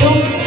YouTube